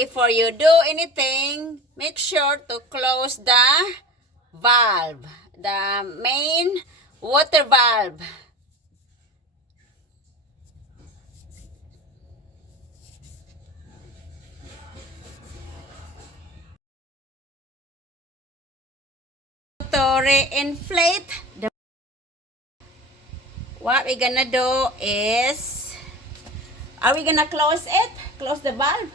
before you do anything, make sure to close the valve, the main water valve. To re-inflate the, what we're gonna do is, are we gonna close it? Close the valve?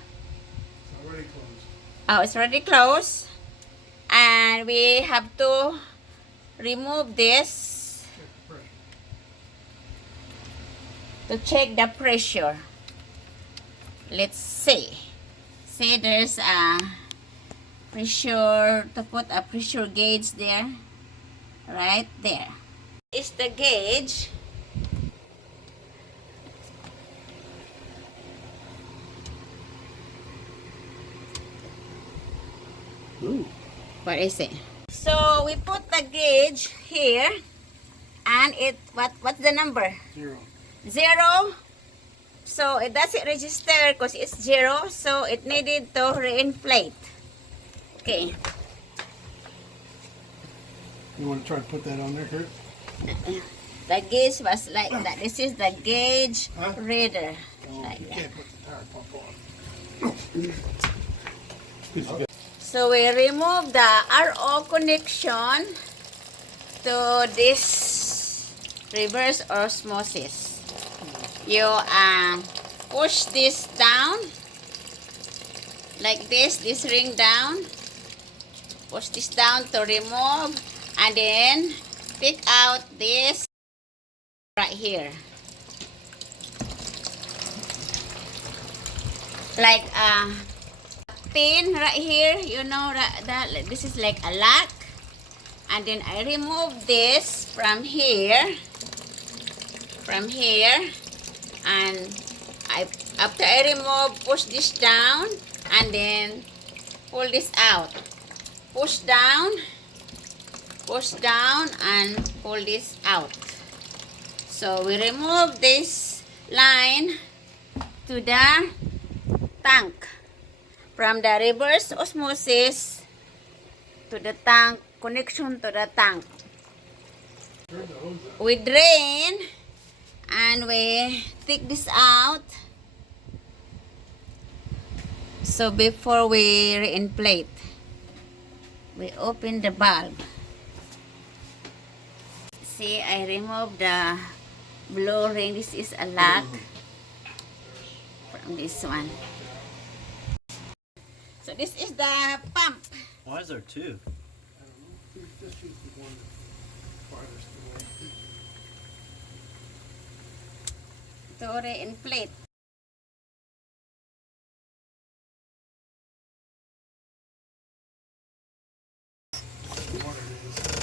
It's already closed. Oh, it's already closed. And we have to remove this to check the pressure. Let's see. See, there's a pressure, to put a pressure gauge there. Right there. Is the gauge. Ooh. What is it? So we put the gauge here, and it what's the number? 0. 0. So it doesn't register because it's 0. So it needed to re-inflate. Okay. You want to try to put that on there, Kurt? The gauge was like that. This is the gauge reader. Oh, Like you that. can't put the tire pump on. So we remove the RO connection to this reverse osmosis. You push this down like this ring down. Push this down to remove, and then pick out this right here. Like a pin right here, you know that this is like a lock, and then I remove this from here, and after I remove, push this down, and then pull this out, push down, and pull this out. So we remove this line to the tank. From the reverse osmosis to the tank, connection to the tank. We drain and we take this out. So before we re-inflate, we open the valve. See, I remove the blue ring. This is a lock from this one. So this is the pump. Why is there two? I don't know. This is the one farthest away. To re-inflate.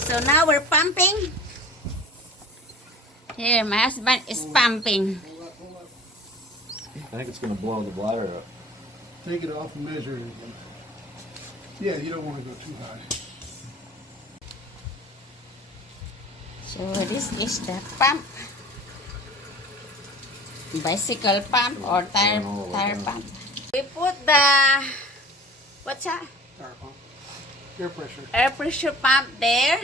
So now we're pumping. Here, my husband is pumping. Hold up, hold up. I think it's going to blow the bladder up. Take it off and measure it again. Yeah, you don't want to go too high. So this is the pump. Bicycle pump or tire pump. We put the, what's that? Tire pump. Air pressure. Air pressure pump there.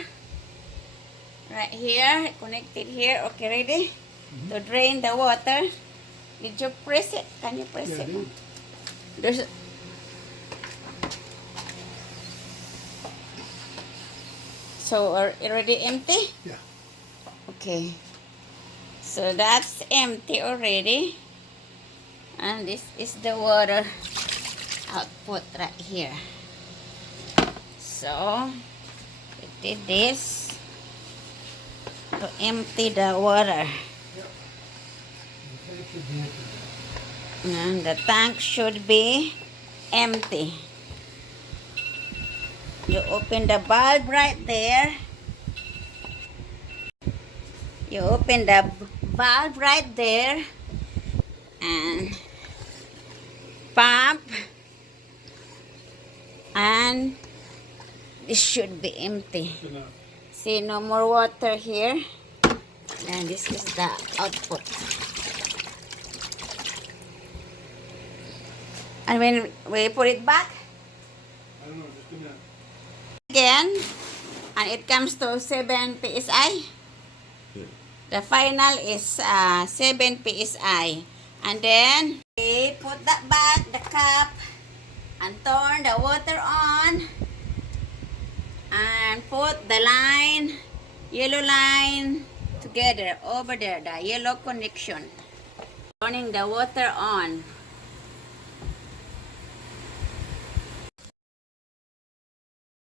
Right here, connected here. Okay, ready? To drain the water. Did you press it? Can you press Yeah, it? dude. There's so already empty? Yeah. Okay. So that's empty already. And this is the water output right here. So we did this to empty the water. And the tank should be empty. You open the valve right there. You open the valve right there and pump, and this should be empty. See, no more water here, and this is the output. And when we put it back I don't know, just a minute. again, and it comes to 7 psi. The final is 7 psi. And then we put that back, the cap, and turn the water on. And put the line, yellow line, together over there, the yellow connection. Turning the water on.